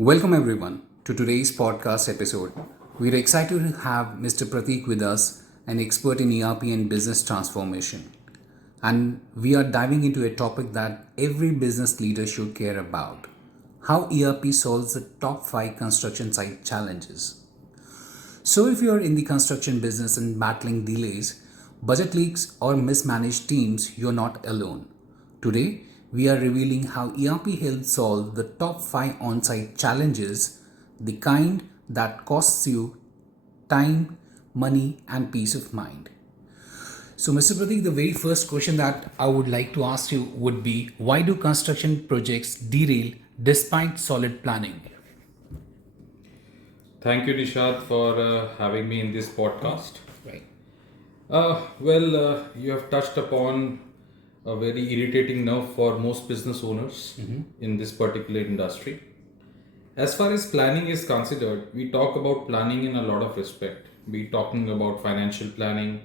Welcome everyone to today's podcast episode. We're excited to have Mr. Pratik with us, an expert in ERP and business transformation. And we are diving into a topic that every business leader should care about: how ERP solves the top 5 construction site challenges. So, if you're in the construction business and battling delays, budget leaks, or mismanaged teams, you're not alone. Today, we are revealing how ERP helps solve the top 5 on site challenges, the kind that costs you time, money, and peace of mind. So, Mr. Pratik, the very first question that I would like to ask you would be, why do construction projects derail despite solid planning? Thank you, Nishad, for having me in this podcast. Right. You have touched upon a very irritating nerve for most business owners in this particular industry. As far as planning is considered, we talk about planning in a lot of respect. We talking about financial planning,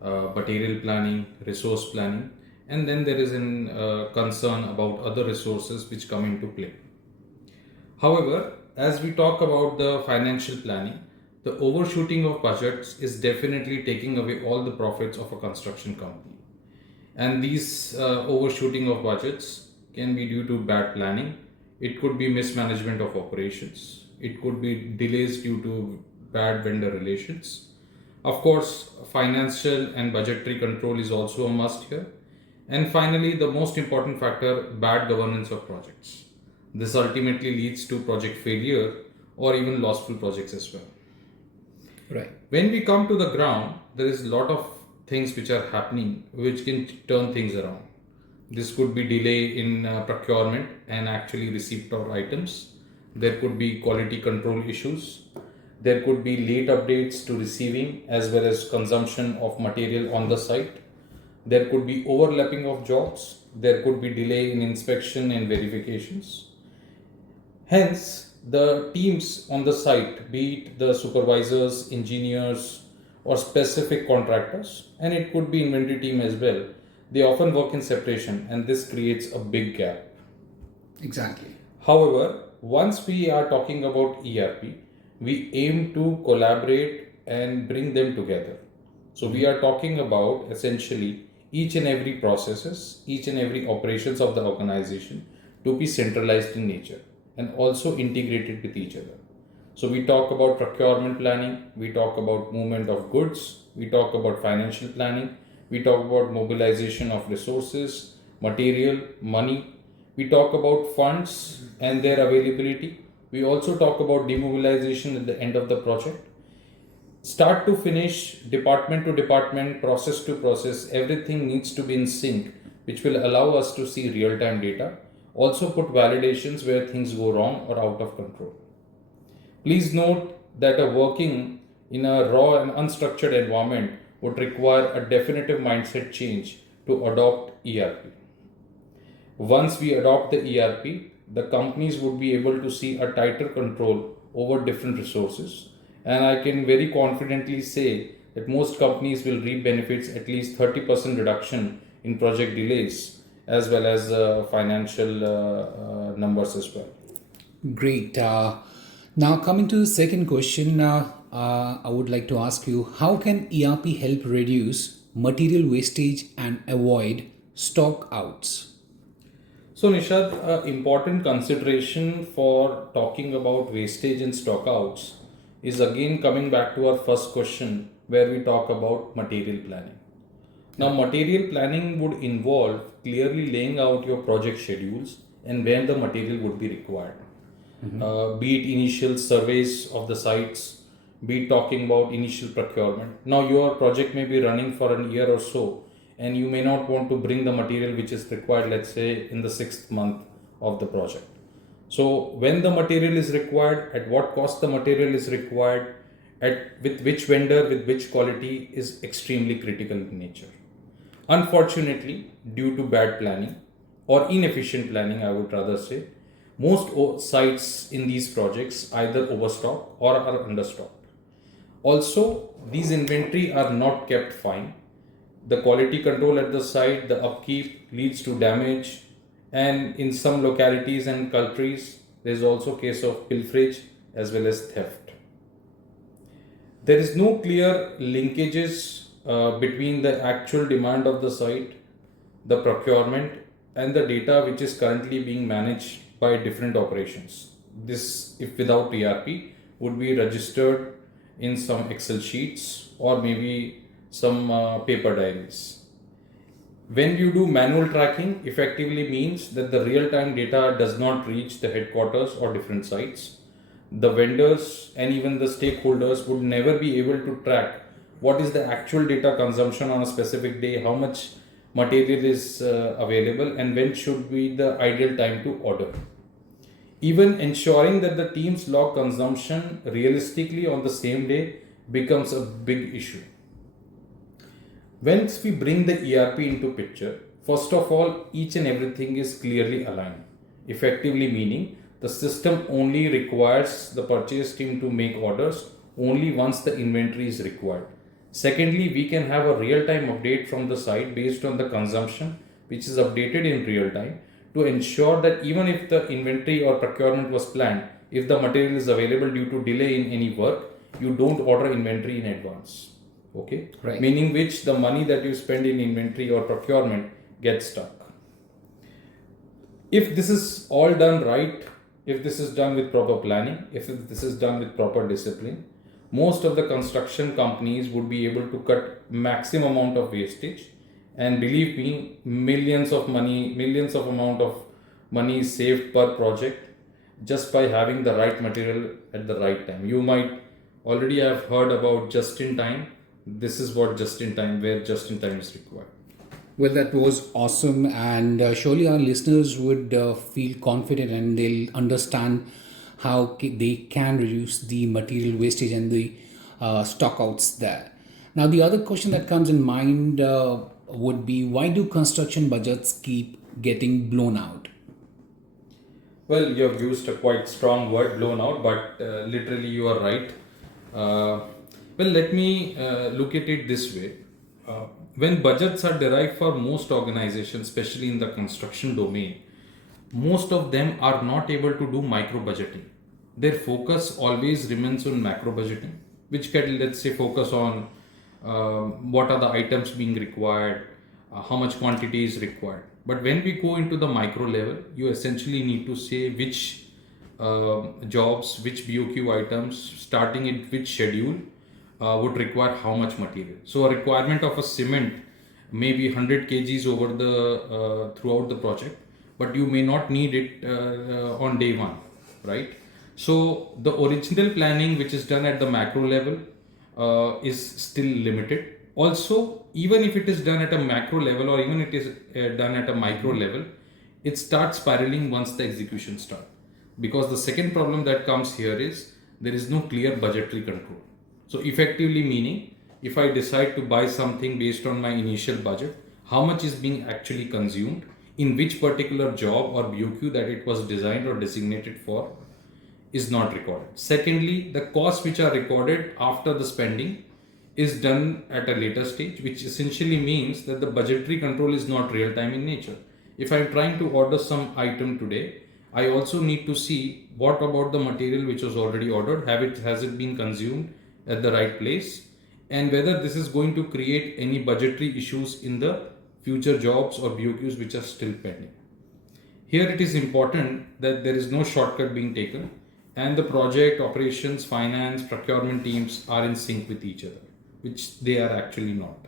material planning, resource planning, and then there is an concern about other resources which come into play. However, as we talk about the financial planning, the overshooting of budgets is definitely taking away all the profits of a construction company. And these overshooting of budgets can be due to bad planning. It could be mismanagement of operations. It could be delays due to bad vendor relations. Of course, financial and budgetary control is also a must here. And finally, the most important factor, bad governance of projects. This ultimately leads to project failure or even lostful projects as well. Right. When we come to the ground, there is a lot of things which are happening which can turn things around. This could be delay in procurement and actually receipt of items. There could be quality control issues. There could be late updates to receiving as well as consumption of material on the site. There could be overlapping of jobs. There could be delay in inspection and verifications. Hence, the teams on the site, be it the supervisors, engineers, or specific contractors, and it could be inventory team as well, they often work in separation, and this creates a big gap. Exactly. However, once we are talking about ERP, we aim to collaborate and bring them together. So we are talking about essentially each and every processes, each and every operations of the organization to be centralized in nature and also integrated with each other. So we talk about procurement planning, we talk about movement of goods, we talk about financial planning, we talk about mobilization of resources, material, money, we talk about funds and their availability. We also talk about demobilization at the end of the project. Start to finish, department to department, process to process, everything needs to be in sync, which will allow us to see real-time data. Also put validations where things go wrong or out of control. Please note that a working in a raw and unstructured environment would require a definitive mindset change to adopt ERP. Once we adopt the ERP, the companies would be able to see a tighter control over different resources. And I can very confidently say that most companies will reap benefits at least 30% reduction in project delays as well as financial numbers as well. Great. Now, coming to the second question, I would like to ask you, how can ERP help reduce material wastage and avoid stock outs? So, Nishad, important consideration for talking about wastage and stockouts is again coming back to our first question where we talk about material planning. Now, material planning would involve clearly laying out your project schedules and when the material would be required. Be it initial surveys of the sites, be it talking about initial procurement. Now, your project may be running for a year or so, and you may not want to bring the material which is required, let's say, in the 6th month of the project. So, when the material is required, at what cost the material is required, with which vendor, with which quality is extremely critical in nature. Unfortunately, due to bad planning or inefficient planning, I would rather say, most sites in these projects either overstock or are understocked. Also, these inventory are not kept fine. The quality control at the site, the upkeep leads to damage, and in some localities and countries, There is also case of pilferage as well as theft. There is no clear linkages between the actual demand of the site, the procurement, and the data which is currently being managed by different operations. This, if without ERP, would be registered in some Excel sheets or maybe some paper diaries. When you do manual tracking, effectively means that the real-time data does not reach the headquarters or different sites. The vendors and even the stakeholders would never be able to track what is the actual data consumption on a specific day, how much material is available, and when should be the ideal time to order. Even ensuring that the teams log consumption realistically on the same day becomes a big issue. Once we bring the ERP into picture, first of all, each and everything is clearly aligned, effectively meaning the system only requires the purchase team to make orders only once the inventory is required. Secondly, we can have a real-time update from the site based on the consumption, which is updated in real time, to ensure that even if the inventory or procurement was planned, if the material is available due to delay in any work, you don't order inventory in advance. Okay, Right. Meaning which the money that you spend in inventory or procurement gets stuck. If this is all done right, if this is done with proper planning, if this is done with proper discipline, most of the construction companies would be able to cut maximum amount of wastage, and believe me, millions of amount of money is saved per project just by having the right material at the right time. You might already have heard about just in time. This is what just in time, where just in time is required. Well, that was awesome, and surely our listeners would feel confident and they'll understand how they can reduce the material wastage and the stockouts there. Now, the other question that comes in mind would be, why do construction budgets keep getting blown out? Well, you have used a quite strong word, blown out, but literally you are right. Well, let me look at it this way. When budgets are derived for most organizations, especially in the construction domain, most of them are not able to do micro budgeting. Their focus always remains on macro budgeting, which can, let's say, focus on what are the items being required, how much quantity is required. But when we go into the micro level, you essentially need to say which jobs, which BOQ items, starting in which schedule would require how much material. So a requirement of a cement may be 100 kgs over the throughout the project, but you may not need it on day one, right? So the original planning which is done at the macro level is still limited. Also, even if it is done at a macro level or even it is done at a micro level, it starts spiraling once the execution starts. Because the second problem that comes here is there is no clear budgetary control. So effectively meaning, if I decide to buy something based on my initial budget, how much is being actually consumed, in which particular job or BOQ that it was designed or designated for is not recorded. Secondly, the costs which are recorded after the spending is done at a later stage, which essentially means that the budgetary control is not real time in nature. If I'm trying to order some item today, I also need to see what about the material which was already ordered, has it been consumed at the right place, and whether this is going to create any budgetary issues in the future jobs or BOQs which are still pending. Here it is important that there is no shortcut being taken and the project, operations, finance, procurement teams are in sync with each other, which they are actually not.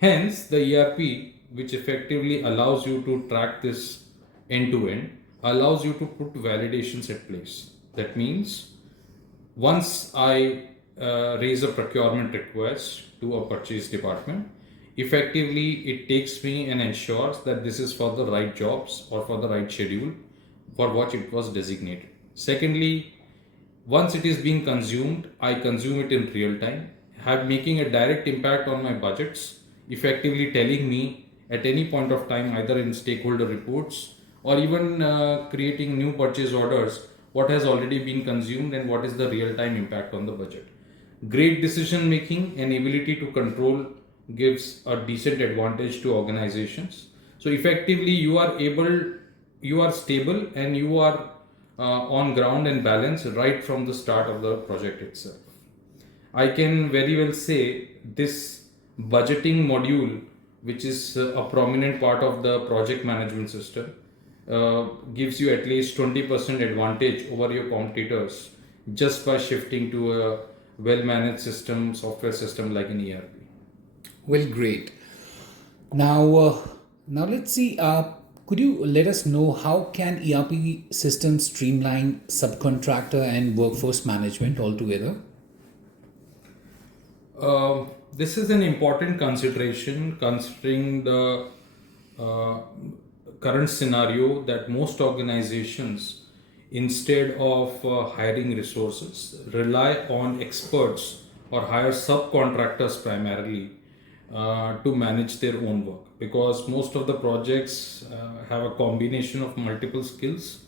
Hence, the ERP, which effectively allows you to track this end to end, allows you to put validations at place. That means once I raise a procurement request to a purchase department, effectively it takes me and ensures that this is for the right jobs or for the right schedule for what it was designated. Secondly, once it is being consumed, I consume it in real time, making a direct impact on my budgets, effectively telling me at any point of time, either in stakeholder reports or even creating new purchase orders, what has already been consumed and what is the real time impact on the budget. Great decision making and ability to control gives a decent advantage to organizations. So effectively you are stable and you are on ground and balance right from the start of the project itself. I can very well say this budgeting module, which is a prominent part of the project management system, gives you at least 20% advantage over your competitors just by shifting to a well managed system, software system like an ERP. Well, great. Now, now let's see. Could you let us know how can ERP systems streamline subcontractor and workforce management altogether? This is an important consideration considering the uh, current scenario that most organizations, instead of hiring resources, rely on experts or hire subcontractors primarily to manage their own work, because most of the projects have a combination of multiple skills,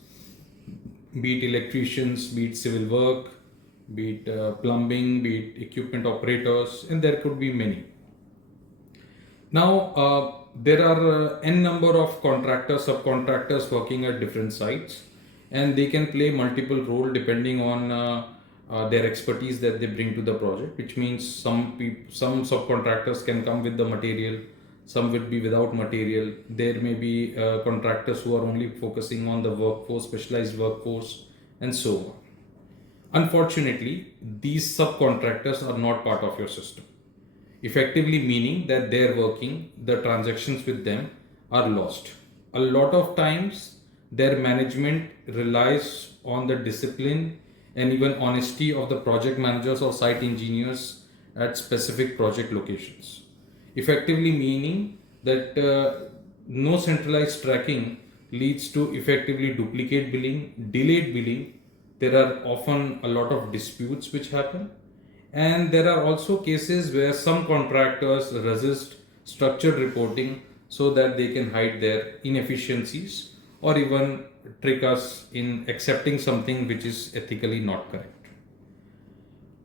be it electricians, be it civil work, be it plumbing, be it equipment operators, and there could be many. Now, there are n number of contractors, subcontractors working at different sites, and they can play multiple role depending on their expertise that they bring to the project. Which means some subcontractors can come with the material, some will be without material. There may be contractors who are only focusing on the workforce, specialized workforce, and so on. Unfortunately, these subcontractors are not part of your system, effectively meaning that they're working, the transactions with them are lost. A lot of times, their management relies on the discipline and even honesty of the project managers or site engineers at specific project locations, effectively meaning that no centralized tracking leads to effectively duplicate billing, delayed billing. There are often a lot of disputes which happen, and there are also cases where some contractors resist structured reporting so that they can hide their inefficiencies or even trick us in accepting something which is ethically not correct.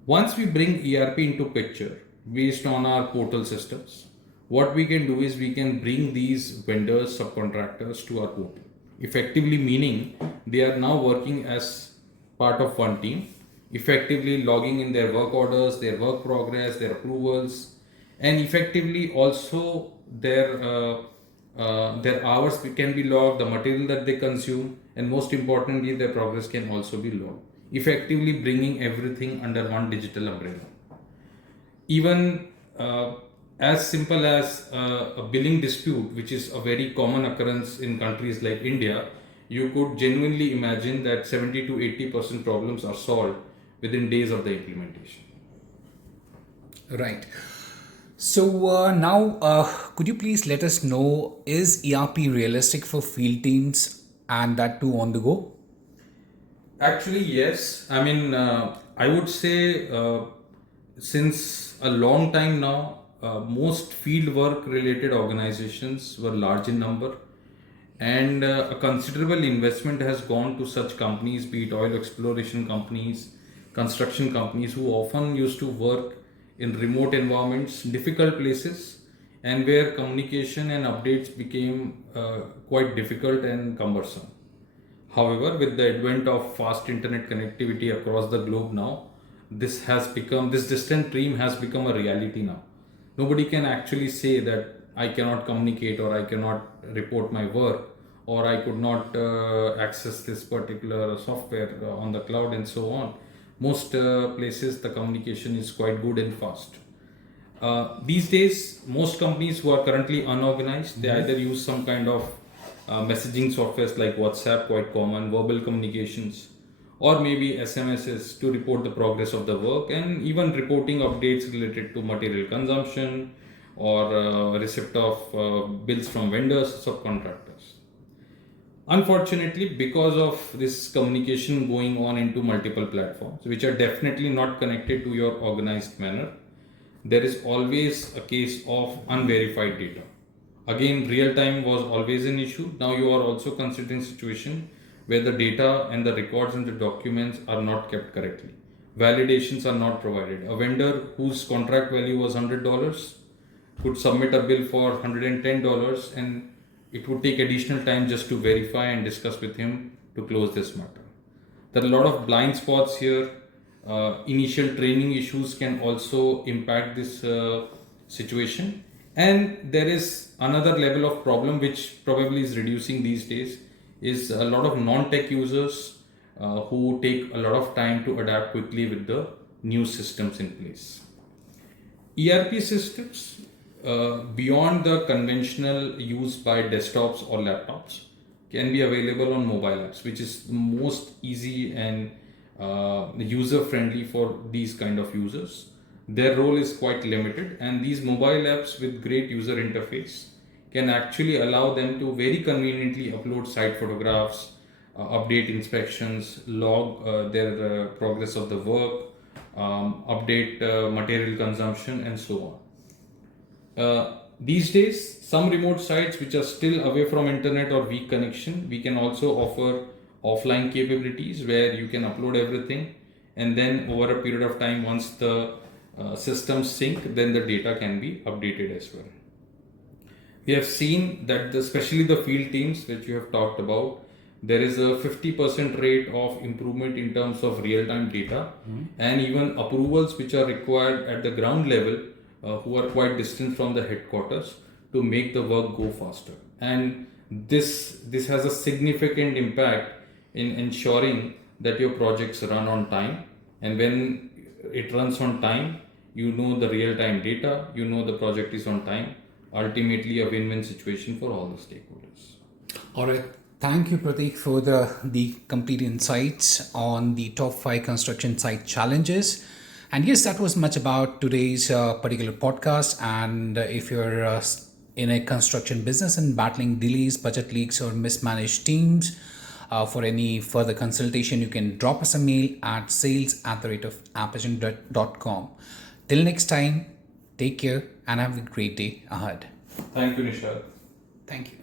Once we bring ERP into picture based on our portal systems, what we can do is we can bring these vendors, subcontractors to our portal, effectively meaning they are now working as part of one team, effectively logging in their work orders, their work progress, their approvals, and effectively also their hours can be logged, the material that they consume, and most importantly, their progress can also be logged, effectively bringing everything under one digital umbrella. Even as simple as a billing dispute, which is a very common occurrence in countries like India, you could genuinely imagine that 70 to 80% problems are solved within days of the implementation. Right. So now, could you please let us know, is ERP realistic for field teams and that too on the go? Actually, yes. I mean, I would say since a long time now, most field work related organizations were large in number, and a considerable investment has gone to such companies, be it oil exploration companies, construction companies, who often used to work in remote environments, difficult places, and where communication and updates became quite difficult and cumbersome. However, with the advent of fast internet connectivity across the globe now, this distant dream has become a reality now. Nobody can actually say that I cannot communicate or I cannot report my work or I could not access this particular software on the cloud and so on. Most places the communication is quite good and fast. These days, most companies who are currently unorganized, they either use some kind of messaging softwares like WhatsApp, quite common, verbal communications, or maybe SMSs to report the progress of the work, and even reporting updates related to material consumption or receipt of bills from vendors, subcontractors. Unfortunately, because of this communication going on into multiple platforms, which are definitely not connected to your organized manner, there is always a case of unverified data. Again, real time was always an issue. Now you are also considering situation where the data and the records and the documents are not kept correctly. Validations are not provided. A vendor whose contract value was $100 could submit a bill for $110, and it would take additional time just to verify and discuss with him to close this matter. There are a lot of blind spots here. Initial training issues can also impact this situation. And there is another level of problem which probably is reducing these days, is a lot of non-tech users who take a lot of time to adapt quickly with the new systems in place. ERP systems, beyond the conventional use by desktops or laptops, can be available on mobile apps, which is the most easy and user friendly for these kind of users. Their role is quite limited, and these mobile apps with great user interface can actually allow them to very conveniently upload site photographs, update inspections, log their progress of the work, update material consumption, and so on. These days, some remote sites which are still away from internet or weak connection, we can also offer offline capabilities where you can upload everything, and then over a period of time, once the systems sync, then the data can be updated as well. We have seen that especially the field teams which you have talked about, there is a 50% rate of improvement in terms of real-time data, and even approvals which are required at the ground level, who are quite distant from the headquarters, to make the work go faster. And this has a significant impact in ensuring that your projects run on time. And when it runs on time, you know the real-time data, you know the project is on time. Ultimately, a win-win situation for all the stakeholders. All right. Thank you, Pratik, for the complete insights on the top 5 construction site challenges. And yes, that was much about today's particular podcast. And if you're in a construction business and battling delays, budget leaks, or mismanaged teams, for any further consultation, you can drop us a mail at sales@apogent.com. Till next time, take care and have a great day ahead. Thank you, Nishad. Thank you.